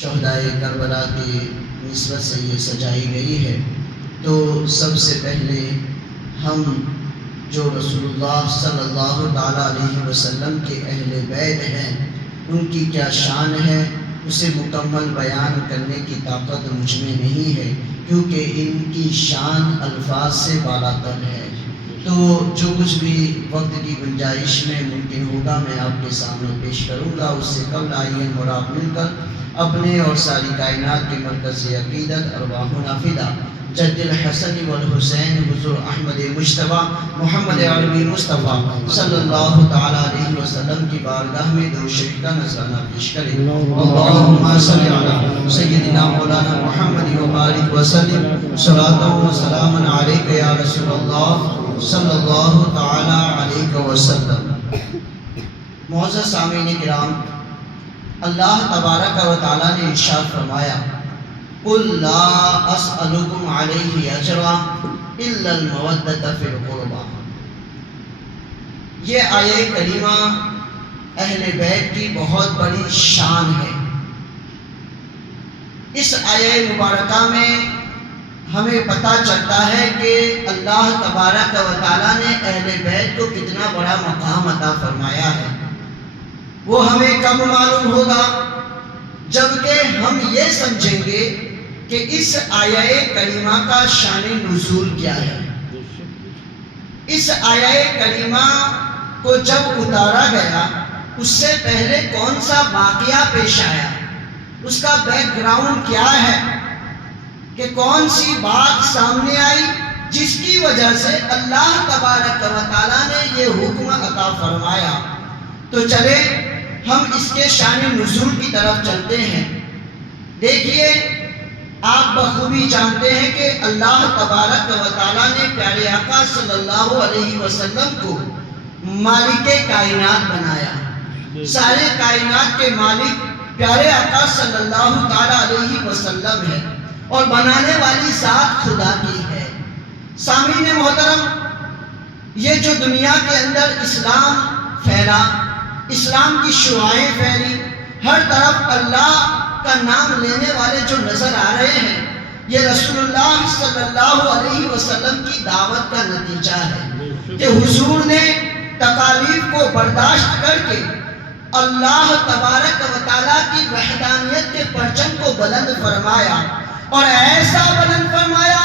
شہدائے کربلا کی نسبت سے یہ سجائی گئی ہے، تو سب سے پہلے ہم جو رسول اللہ صلی اللہ تعالیٰ علیہ وسلم کے اہل بیت ہیں، ان کی کیا شان ہے، اسے مکمل بیان کرنے کی طاقت مجھ میں نہیں ہے، کیونکہ ان کی شان الفاظ سے بالا تر ہے۔ تو جو کچھ بھی وقت کی گنجائش میں ممکن ہوگا میں آپ کے سامنے پیش کروں گا۔ اس سے قبل آئیے اور آپ مل کر اپنے اور ساری کائنات کے مرکز عقیدت ارواحنا فدا جد الحسن والحسین حضور احمد مجتبیٰ محمد عربی مصطفیٰ صلی اللہ تعالیٰ علیہ وسلم کی بارگاہ میں درود شریف کا نذرانہ پیش کریں۔ اللہم صلی علی سیدنا مولانا محمد وبارک وسلم صلاۃ و سلام علیک یا رسول اللہ صلی اللہ تعالیٰ علیہ وسلم۔ معزز سامعین کرام، اللہ تبارک و تعالیٰ نے ارشاد فرمایا قُلْ لَا أَسْأَلُكُمْ عَلَيْهِ أَجْرًا إِلَّا الْمَوَدَّةَ فِي الْقُرْبَى۔ یہ آیہ کریمہ اہل بیت کی بہت بڑی شان ہے۔ اس آیہ مبارکہ میں ہمیں پتہ چلتا ہے کہ اللہ تبارک و تعالیٰ نے اہل بیت کو کتنا بڑا مقام عطا فرمایا ہے۔ وہ ہمیں کب معلوم ہوگا؟ جبکہ ہم یہ سمجھیں گے کہ اس آیہ کریمہ کا شان نزول کیا ہے۔ اس آیہ کریمہ کو جب اتارا گیا، اس سے پہلے کون سا واقعہ پیش آیا، اس کا بیک گراؤنڈ کیا ہے، کہ کون سی بات سامنے آئی جس کی وجہ سے اللہ تبارک و تعالیٰ نے یہ حکم عطا فرمایا۔ تو چلے ہم اس کے شان نزول کی طرف چلتے ہیں۔ دیکھیے، آپ بخوبی جانتے ہیں کہ اللہ تبارک و تعالیٰ نے پیارے آقا صلی اللہ علیہ وسلم کو مالک کائنات بنایا۔ سارے کائنات کے مالک پیارے آقا صلی اللہ تعالیٰ علیہ وسلم ہے، اور بنانے والی ذات خدا کی ہے۔ سامعین محترم، یہ جو دنیا کے اندر اسلام پھیلا، اسلام کی شعاعیں پھیلی، ہر طرف اللہ کا نام لینے والے جو نظر آ رہے ہیں، یہ رسول اللہ صلی اللہ علیہ وسلم کی دعوت کا نتیجہ ہے کہ حضور نے تکالیف کو برداشت کر کے اللہ تبارک و تعالیٰ کی وحدانیت کے پرچم کو بلند فرمایا، اور ایسا بلند فرمایا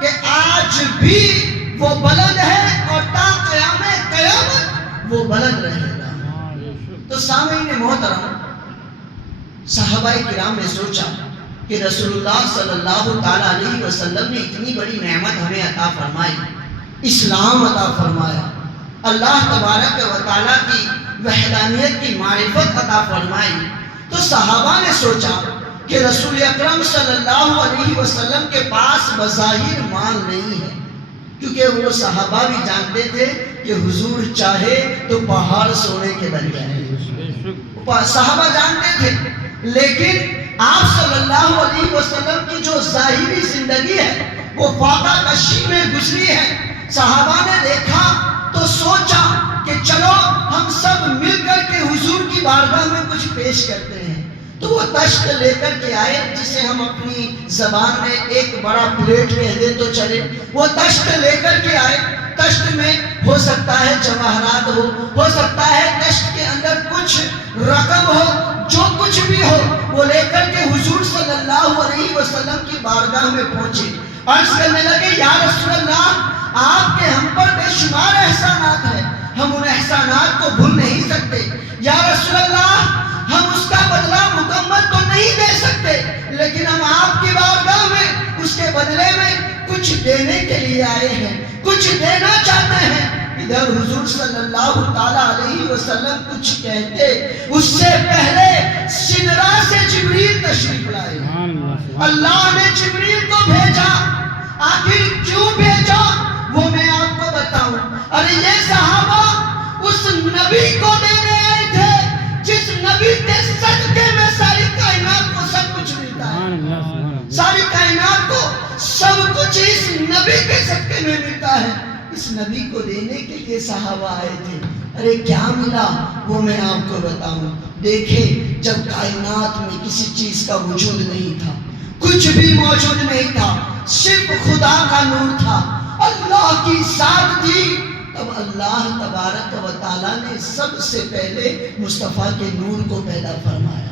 کہ آج بھی وہ بلند ہے اور تا قیام قیامت وہ بلند رہے گا۔ تو سامعین محترم، صحابہ کرام نے سوچا کہ رسول اللہ صلی اللہ تعالیٰ علیہ وسلم نے اتنی بڑی نعمت ہمیں عطا فرمائی، اسلام عطا فرمایا، اللہ تبارک و تعالیٰ کی وحدانیت کی معرفت عطا فرمائی۔ تو صحابہ نے سوچا کہ رسول اکرم صلی اللہ علیہ وسلم کے پاس بظاہر مال نہیں ہے، کیونکہ وہ صحابہ بھی جانتے تھے کہ حضور چاہے تو پہاڑ سونے کے بن جائیں۔ صحابہ جانتے تھے، لیکن آپ صلی اللہ علیہ وسلم کی جو ظاہری زندگی ہے وہ فاقہ کشی میں گزری ہے۔ صحابہ نے دیکھا تو سوچا کہ چلو ہم سب مل کر کے حضور کی بارگاہ میں کچھ پیش کرتے ہیں۔ تو وہ تشت لے کر کے آئے، جسے ہم اپنی زبان میں ایک بڑا پلیٹ کہہ دیں تو چلے۔ وہ تشت لے کر کے آئے۔ تشت میں ہو سکتا ہے جواہرات ہو سکتا ہے تشت کے اندر کچھ رقم ہو، جو کچھ بھی ہو وہ لے کر کے حضور صلی اللہ علیہ وسلم کی بارگاہ میں پہنچے۔ عرض کرنے لگے، یا رسول اللہ، آپ کے ہم پر بے شمار احسانات ہیں، ہم ان احسانات کو بھول نہیں سکتے۔ یا رسول اللہ، ہم اس کا بدلہ مکمل تو نہیں دے سکتے، لیکن ہم آپ کی بارگاہ میں اس کے بدلے میں کچھ دینے کے لیے آئے ہیں، کچھ دینا چاہتے ہیں۔ ادھر حضور صلی اللہ تعالیٰ علیہ وسلم کچھ کہتے، اس سے پہلے سدرا سے جبریل تشریف لائے۔ اللہ نے جبریل کو بھیجا۔ آخر کیوں بھیجا وہ میں آپ کو بتاؤں۔ ارے یہ صحابہ اس نبی کو دینے آئے تھے جس نبی کے صدقے میں ساری کائنات کو سب کچھ ملتا ہے۔ ساری کائنات کو سب کچھ اس نبی کے صدقے میں ملتا ہے۔ اس نبی کو دینے کے لیے صحابہ آئے تھے۔ ارے کیا ملا وہ میں آپ کو بتاؤں. دیکھیں جب کائنات میں کسی چیز کا وجود نہیں تھا، کچھ بھی موجود نہیں تھا، صرف خدا کا نور تھا، اللہ کی ذات تھی، تب اللہ تبارک و تعالیٰ نے سب سے پہلے مصطفیٰ کے نور کو پیدا فرمایا،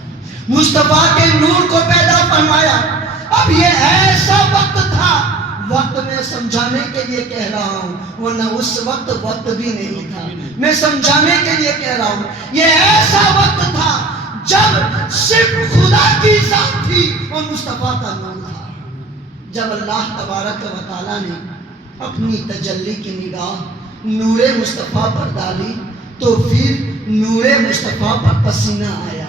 مصطفیٰ کے نور کو پیدا فرمایا. اب یہ ایسا وقت تھا، وقت میں سمجھانے کے لیے کہہ رہا ہوں، ورنہ اس وقت وقت بھی نہیں تھا. میں سمجھانے کے لیے کہہ رہا ہوں، یہ ایسا وقت تھا جب صرف خدا کی ذات تھی اور مصطفیٰ کا نور تھا. جب اللہ تبارک و تعالیٰ نے اپنی تجلی کی نگاہ نور مصطفیٰ پر ڈالی تو پھر نور مصطفیٰ پر پسینہ آیا،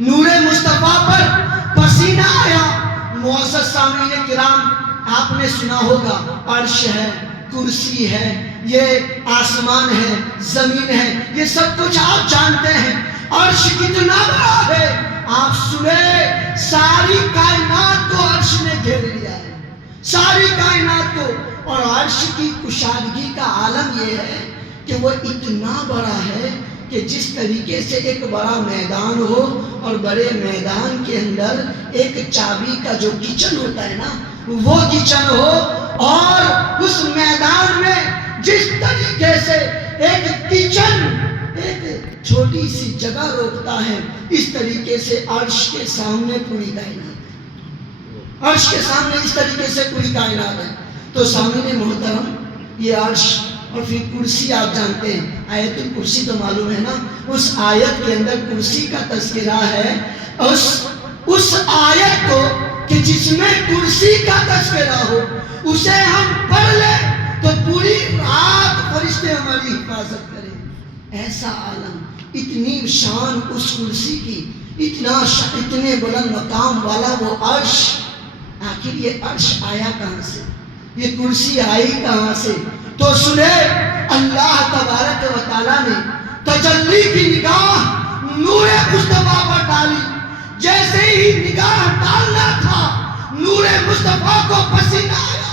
نور مصطفیٰ پر پسینہ آیا. معزز سامعین کرام، آپ نے سنا ہوگا عرش ہے، کرسی ہے، یہ آسمان ہے، زمین ہے، یہ سب کچھ آپ جانتے ہیں. عرش کتنا بڑا ہے آپ سنیں، ساری کائنات کو عرش نے گھیر لیا ہے، ساری کائنات کو. اور عرش کی کشادگی کا عالم یہ ہے کہ وہ اتنا بڑا ہے کہ جس طریقے سے ایک بڑا میدان ہو اور بڑے میدان کے اندر ایک چابی کا جو کچن ہوتا ہے نا، وہ کچن ہو، اور اس میدان میں جس طریقے سے ایک کچن ایک چھوٹی سی جگہ روکتا ہے، اس طریقے سے عرش کے سامنے پوری کائنات ہے، عرش کے سامنے اس طریقے سے پوری کائنات ہے. تو سامعین محترم، یہ عرش اور پھر کرسی آپ جانتے ہیں، آیت الکرسی تو معلوم ہے نا، اس آیت کے اندر کرسی کا تذکرہ ہے. اس آیت کو کہ جس میں کرسی کا تذکرہ ہو، اسے ہم پڑھ لیں تو پوری رات فرشتے ہماری حفاظت کریں. ایسا عالم، اتنی شان اس کرسی کی، اتنے بلند مقام والا وہ عرش. آخر یہ عرش آیا کہاں سے، یہ کرسی آئی کہاں سے؟ تو سنے، اللہ تبارک و تعالیٰ نے تجلی کی نگاہ نور مصطفیٰ پر ڈالی. جیسے ہی نگاہ ڈالنا تھا، نور مصطفیٰ کو پسینہ آیا،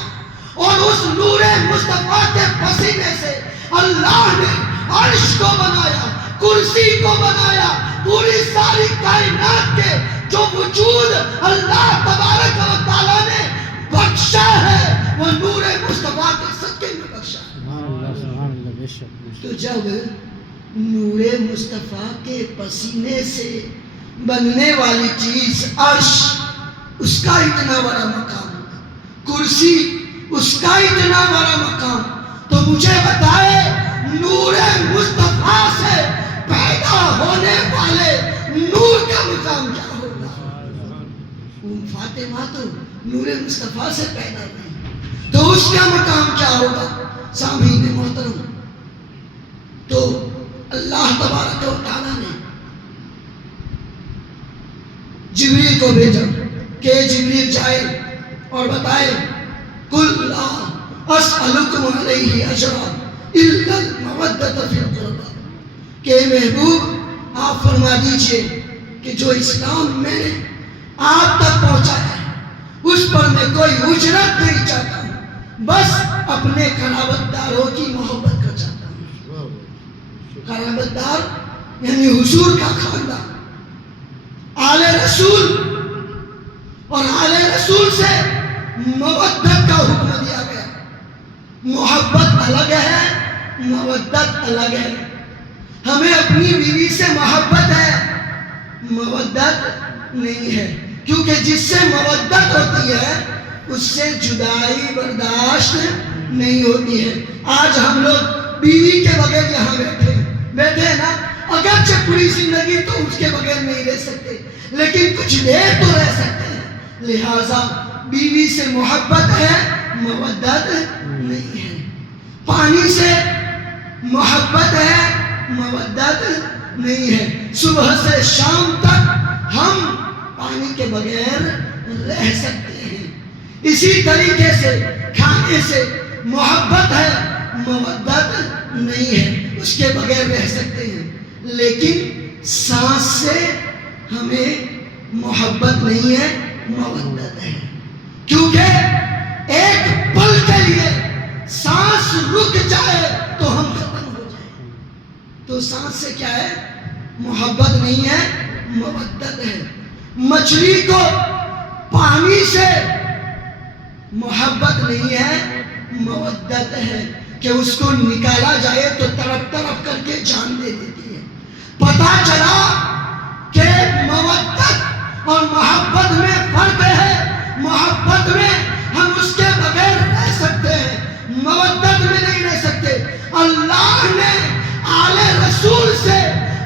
اور اس نور مصطفیٰ کے پسینے سے اللہ نے عرش کو بنایا، کرسی کو بنایا. پوری ساری کائنات کے جو وجود اللہ تبارک و تعالیٰ نے بخشا ہے، وہ نور مصطفیٰ کے صدقے میں بخشا ہے. تو جب نور مصطفیٰ کے پسینے سے بننے والی چیز عرش، اس کا اتنا بڑا مقام، کرسی اس کا اتنا بڑا مقام، تو مجھے بتائے نور مصطفیٰ سے پیدا ہونے والے نور کا مقام کیا ہوگا؟ فاطمہ تو نور مصطفیٰ سے پیدا ہوئی، تو اس کا مقام کیا ہوگا؟ سامعین محترم، تو اللہ تبارک و تعالیٰ نے جبریل کو بھیجا کہ جبریل جائے اور بتائے قُلْ لَا أَسْأَلُكُمْ عَلَيْهِ أَجْرًا إِلَّا الْمَوَدَّةَ فِي الْقُرْبَى، کہ محبوب آپ فرما دیجئے کہ جو اسلام میں نے آپ تک پہنچایا ہے، اس پر میں کوئی اجرت نہیں چاہتا ہوں، بس اپنے قرابت داروں کی محبت کا چاہتا ہوں. قرابت دار یعنی حضور کا خاندان، آل رسول، اور آل رسول سے مودت کا حکم دیا گیا. محبت الگ ہے، مودت الگ ہے. ہمیں اپنی بیوی سے محبت ہے، مودت نہیں ہے، کیونکہ جس سے مودت ہوتی ہے اس سے جدائی برداشت نہیں ہوتی ہے. آج ہم لوگ بیوی کے بغیر یہاں بیٹھے ہیں نا، اگرچہ پوری زندگی تو اس کے بغیر نہیں رہ سکتے، لیکن کچھ دیر تو رہ سکتے ہیں. لہٰذا بیوی سے محبت ہے، مودت نہیں ہے. پانی سے محبت ہے، مودت نہیں ہے. صبح سے شام تک ہم پانی کے بغیر رہ سکتے ہیں. اسی طریقے سے کھانے سے محبت ہے، مودت نہیں ہے، اس کے بغیر رہ سکتے ہیں. لیکن سانس سے ہمیں محبت نہیں ہے، مودت ہے. کیونکہ ایک پل کے لیے سانس رک جائے تو ہم ختم ہو جائیں. تو سانس سے کیا ہے؟ محبت نہیں ہے، مودت ہے۔ مچھلی کو پانی سے محبت نہیں ہے، مودت ہے کہ اس کو نکالا جائے تو تڑپ تڑپ کر کے جان دے دیتی ہے۔ پتا چلا کہ مودت اور محبت میں فرق ہے۔ محبت میں ہم اس کے بغیر رہ سکتے ہیں، مودت میں نہیں رہ سکتے۔ اللہ نے آل رسول سے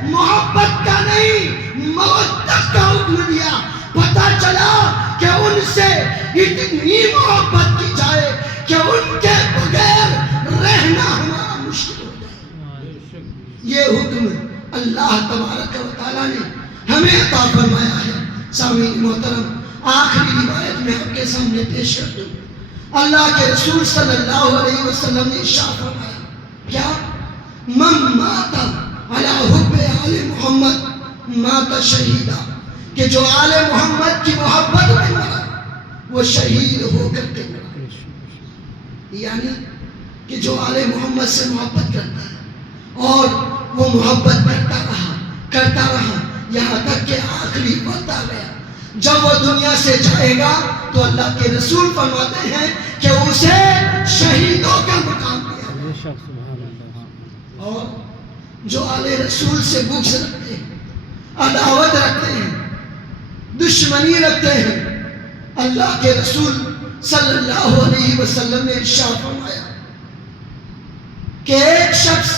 محبت کا نہیں، مودت کا حکم دیا۔ پتا چلا کہ ان سے اتنی محبت کی جائے کہ ان کے بغیر رہنا ہمارا مشکل ہو جائے۔ یہ حکم اللہ تبارک و تعالیٰ نے ہمیں عطا فرمایا ہے۔ سامعین محترم، آخری روایت میں آپ کے سامنے پیش کر دوں۔ اللہ کے رسول صلی اللہ علیہ وسلم نے ارشاد فرمایا، کیا؟ من مات علی حب آل محمد مات شہیدا، کہ جو آل محمد کی محبت میں مرا وہ شہید ہو کر کے مرا۔ یعنی کہ جو آل محمد سے محبت کرتا ہے اور وہ محبت کرتا رہا یہاں تک کہ آخری وقت آ گیا، جب وہ دنیا سے جائے گا تو اللہ کے رسول فرماتے ہیں کہ اسے شہیدوں کا مقام دیا۔ اور جو آل رسول سے بغض رکھتے ہیں، عداوت رکھتے ہیں، دشمنی رکھتے ہیں، اللہ کے رسول صلی اللہ علیہ وسلم نے ارشاد فرمایا کہ ایک شخص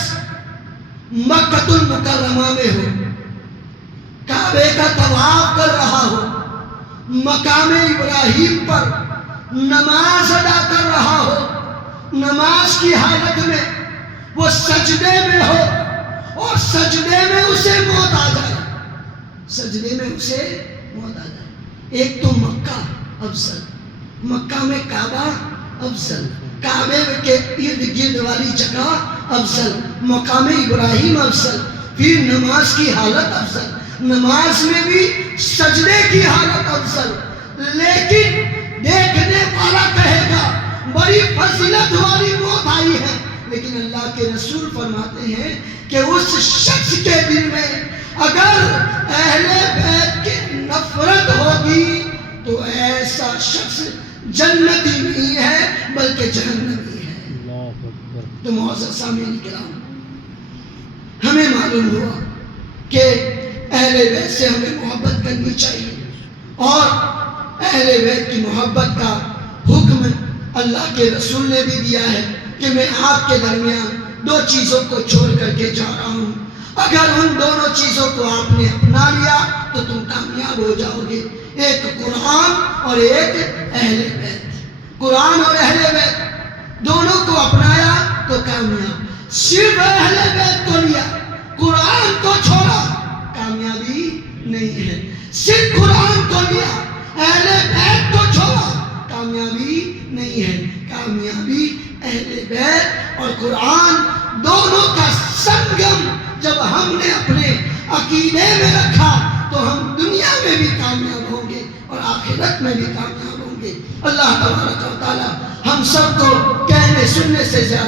مکۃ المکرمہ میں ہو، کعبے کا طواف کر رہا ہو، مقام ابراہیم پر نماز ادا کر رہا ہو، نماز کی حالت میں وہ سجدے میں ہو اور سجدے میں اسے موت آ جائے، سجدے میں اسے موت آ جائے۔ ایک تو مکہ افضل، مکہ میں کعبہ افضل، کعبے کے ارد گرد والی جگہ افضل، مقام ابراہیم افضل، پھر نماز کی حالت افضل، نماز میں بھی سجدے کی حالت افضل۔ لیکن دیکھنے والا کہے گا بڑی فضیلت والی موت آئی ہے، لیکن اللہ کے رسول فرماتے ہیں کہ اس شخص کے دل میں اگر اہل بیت کی نفرت ہوگی تو ایسا شخص جنتی نہیں ہے بلکہ جہنمی ہے۔ تو معزز سامعین کرام، ہمیں معلوم ہوا کہ اہل بیت سے ہمیں محبت کرنی چاہیے، اور اہل بیت کی محبت کا حکم اللہ کے رسول نے بھی دیا ہے کہ میں آپ کے درمیان دو چیزوں کو چھوڑ کر کے جا رہا ہوں، اگر ان دونوں چیزوں کو آپ نے اپنا لیا تو تم کامیاب ہو جاؤ گے۔ ایک قرآن اور ایک اہل بیت۔ قرآن اور اہل بیت دونوں کو اپنایا تو کامیاب، صرف اہل بیت کو لیا، قرآن کو چھوڑا، کامیابی نہیں ہے۔ صرف قرآن کو لیا، اہل بیت کو چھوڑا، کامیابی نہیں ہے۔ کامیابی اہل بیت اور قرآن دونوں کا سنگم جب ہم نے اپنے عقیدے میں رکھا تو ہم دنیا میں بھی کامیاب ہوں گے اور آخرت میں بھی کامیاب ہوں گے۔ اللہ تبارک و تعالی ہم سب کو کہنے سننے سے زیادہ